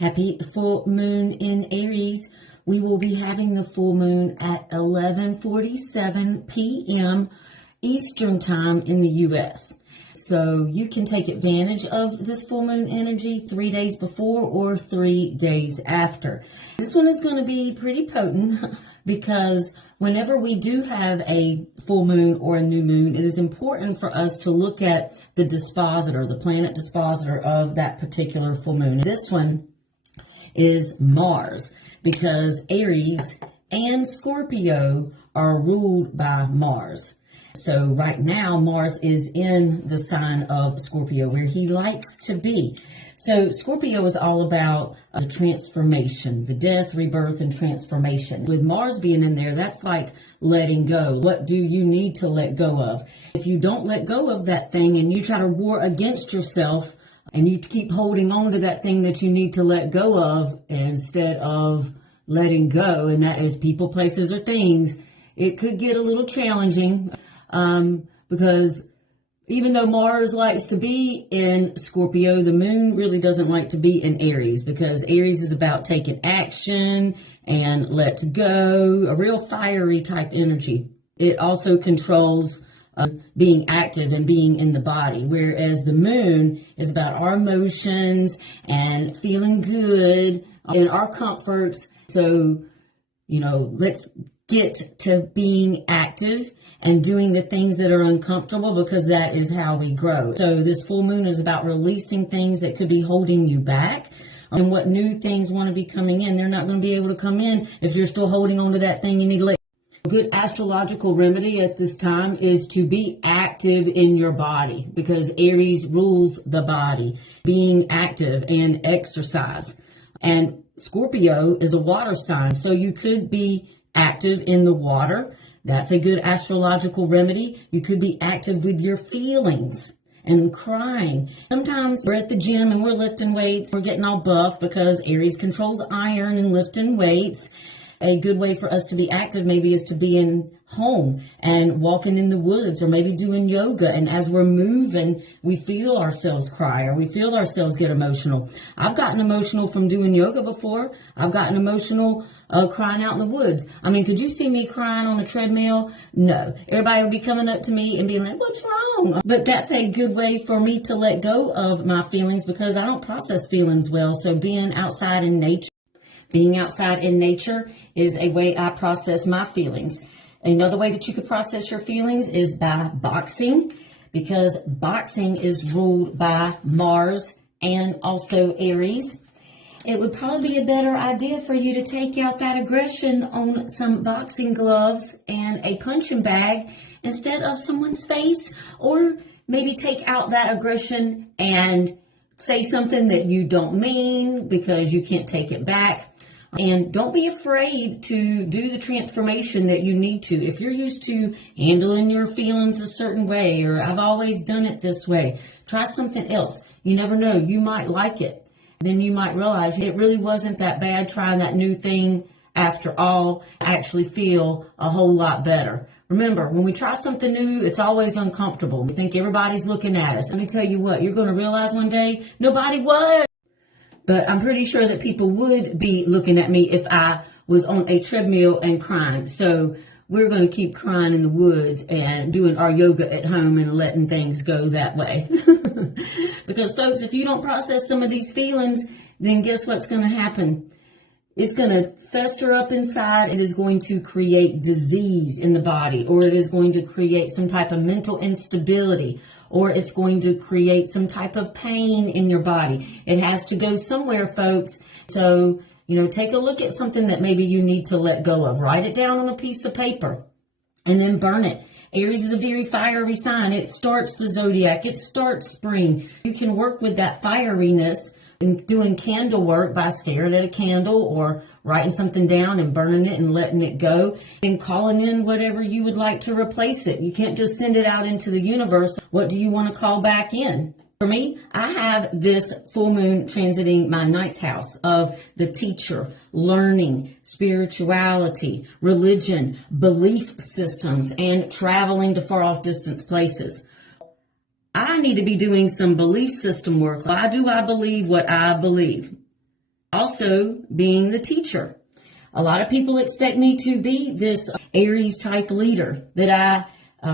Happy full moon in Aries. We will be having the full moon at 11:47 p.m. Eastern Time in the U.S. So you can take advantage of this full moon energy 3 days before or 3 days after. This one is going to be pretty potent because whenever we do have a full moon or a new moon, it is important for us to look at the dispositor, the planet dispositor of that particular full moon. This one is Mars, because Aries and Scorpio are ruled by Mars. So right now, Mars is in the sign of Scorpio, where he likes to be. So Scorpio is all about the transformation, the death, rebirth, and transformation. With Mars being in there, that's like letting go. What do you need to let go of? If you don't let go of that thing and you try to war against yourself, and you keep holding on to that thing that you need to let go of instead of letting go, and that is people, places, or things, it could get a little challenging because even though Mars likes to be in Scorpio, the moon really doesn't like to be in Aries, because Aries is about taking action and let go, a real fiery type energy. It also controls being active and being in the body, whereas the moon is about our emotions and feeling good in our comforts. So, let's get to being active and doing the things that are uncomfortable, because that is how we grow. So this full moon is about releasing things that could be holding you back. And what new things want to be coming in, they're not going to be able to come in if you're still holding on to that thing you need to let. A good astrological remedy at this time is to be active in your body, because Aries rules the body, being active and exercise. And Scorpio is a water sign, so you could be active in the water. That's a good astrological remedy. You could be active with your feelings and crying. Sometimes we're at the gym and we're lifting weights. We're getting all buff because Aries controls iron and lifting weights. A good way for us to be active maybe is to be in home and walking in the woods, or maybe doing yoga. And as we're moving, we feel ourselves cry, or we feel ourselves get emotional. I've gotten emotional from doing yoga before. I've gotten emotional crying out in the woods. I mean, could you see me crying on a treadmill? No. Everybody would be coming up to me and being like, "What's wrong?" But that's a good way for me to let go of my feelings, because I don't process feelings well. So being outside in nature. Being outside in nature is a way I process my feelings. Another way that you could process your feelings is by boxing, because boxing is ruled by Mars and also Aries. It would probably be a better idea for you to take out that aggression on some boxing gloves and a punching bag instead of someone's face, or maybe take out that aggression and say something that you don't mean because you can't take it back. And don't be afraid to do the transformation that you need to. If you're used to handling your feelings a certain way, or I've always done it this way, try something else. You never know. You might like it. Then you might realize it really wasn't that bad trying that new thing after all. I actually feel a whole lot better. Remember, when we try something new, it's always uncomfortable. We think everybody's looking at us. Let me tell you what, you're going to realize one day nobody was. But I'm pretty sure that people would be looking at me if I was on a treadmill and crying. So we're going to keep crying in the woods and doing our yoga at home and letting things go that way. Because, folks, if you don't process some of these feelings, then guess what's going to happen? It's going to fester up inside. It is going to create disease in the body, or it is going to create some type of mental instability, or it's going to create some type of pain in your body. It has to go somewhere, folks. So, take a look at something that maybe you need to let go of. Write it down on a piece of paper and then burn it. Aries is a very fiery sign. It starts the zodiac. It starts spring. You can work with that fieriness and doing candle work by staring at a candle, or writing something down and burning it and letting it go, and calling in whatever you would like to replace it. You can't just send it out into the universe. What do you want to call back in? For me, I have this full moon transiting my 9th house of the teacher, learning, spirituality, religion, belief systems, and traveling to far off distance places. I need to be doing some belief system work. Why do I believe what I believe? Also, being the teacher. A lot of people expect me to be this Aries type leader that I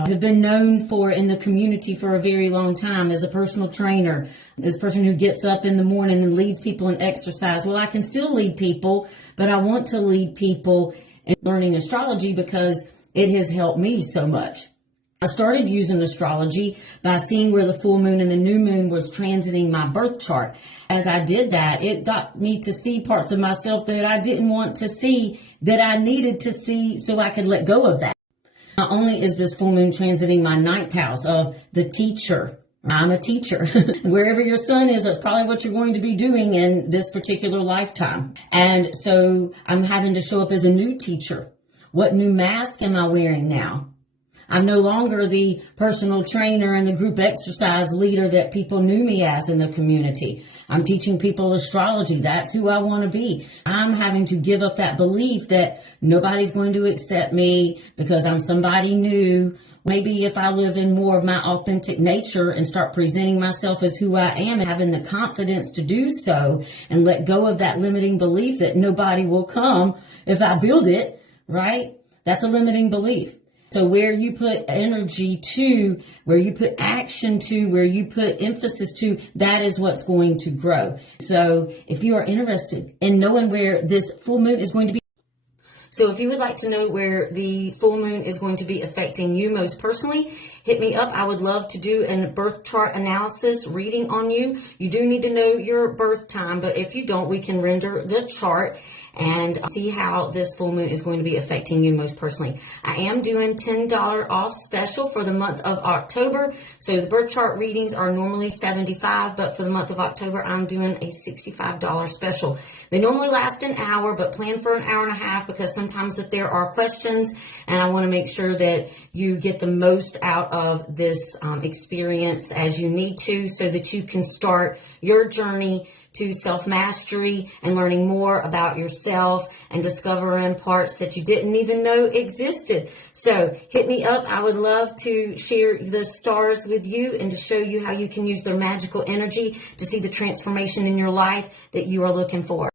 have been known for in the community for a very long time as a personal trainer, as a person who gets up in the morning and leads people in exercise. Well, I can still lead people, but I want to lead people in learning astrology because it has helped me so much. I started using astrology by seeing where the full moon and the new moon was transiting my birth chart. As I did that, it got me to see parts of myself that I didn't want to see, that I needed to see so I could let go of that. Not only is this full moon transiting my 9th house of the teacher. I'm a teacher. Wherever your sun is, that's probably what you're going to be doing in this particular lifetime. And so I'm having to show up as a new teacher. What new mask am I wearing now? I'm no longer the personal trainer and the group exercise leader that people knew me as in the community. I'm teaching people astrology. That's who I want to be. I'm having to give up that belief that nobody's going to accept me because I'm somebody new. Maybe if I live in more of my authentic nature and start presenting myself as who I am and having the confidence to do so and let go of that limiting belief that nobody will come if I build it, right? That's a limiting belief. So where you put energy to, where you put action to, where you put emphasis to, that is what's going to grow. So if you are interested in knowing where this full moon is going to be, so if you would like to know where the full moon is going to be affecting you most personally, hit me up. I would love to do a birth chart analysis reading on you. You do need to know your birth time, but if you don't, we can render the chart and see how this full moon is going to be affecting you most personally. I am doing $10 off special for the month of October. So the birth chart readings are normally $75, but for the month of October, I'm doing a $65 special. They normally last an hour, but plan for an hour and a half because sometimes if there are questions, and I want to make sure that you get the most out of this experience as you need to so that you can start your journey to self-mastery and learning more about yourself and discovering parts that you didn't even know existed. So hit me up. I would love to share the stars with you and to show you how you can use their magical energy to see the transformation in your life that you are looking for.